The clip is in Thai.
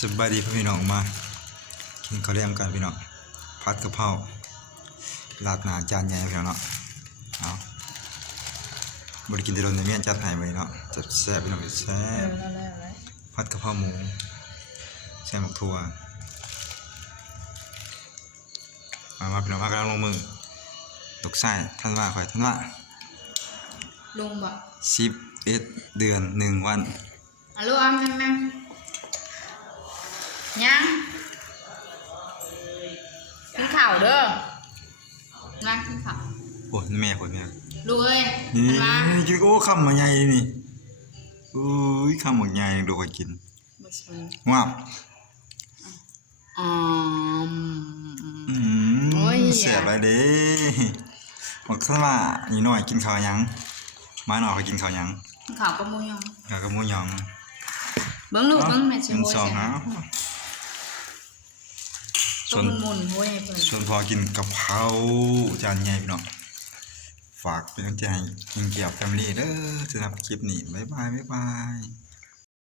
สบายดีพี่น้องมากินข้าวเลี้ยงกันพี่น้องผัดกะเพราลาดหนาจานใหญ่พี่น้องเนาะเอาบริกินแต่โดนในเมียนจัดให้ไปเนาะจัดแซ่บพี่น้องแซ่เออบนั่นแหละอะไรผัดกะเพราหมูแซ่บหมกทั่วมามาพี่น้องมากำลังลงมือตกไส้ท่านว่าคอยท่านว่าลุงบอกสิบเอ็ดเดือนหนึ่งวันอะลูกอ้ำแม่แม่ ยังกินข้าวเด้อนั่งกินข้าวโอ้ยแม่คนเนี่ยลูกเอ้ยนี่มันมานี่กินโอ้คำมาใหญ่นี่อุ้ยคำหมกใหญ่ดูคอยกินบ่สนว้าวอืมอืโอ้ยมเสียบไปเด้บอกท่านว่านี่หน่อยกินข้าวยังมาหน่อยเขากินข้าวยังกินข้าวกับหมูยองข้าวกับหมูยองเบิ้งลูกเบิ้งแม่ชิหนึ่งโฮสองใส่ฮะต้มมุนๆโว้ยเพิ่นส่วนพอกินกะเพราจานใหญ่พี่น้องฝากเป็นกำลังใจให้กินเกี่ยวแฟมิลี่เด้อสำหรับคลิปนี้บ๊ายบายบ๊ายบาย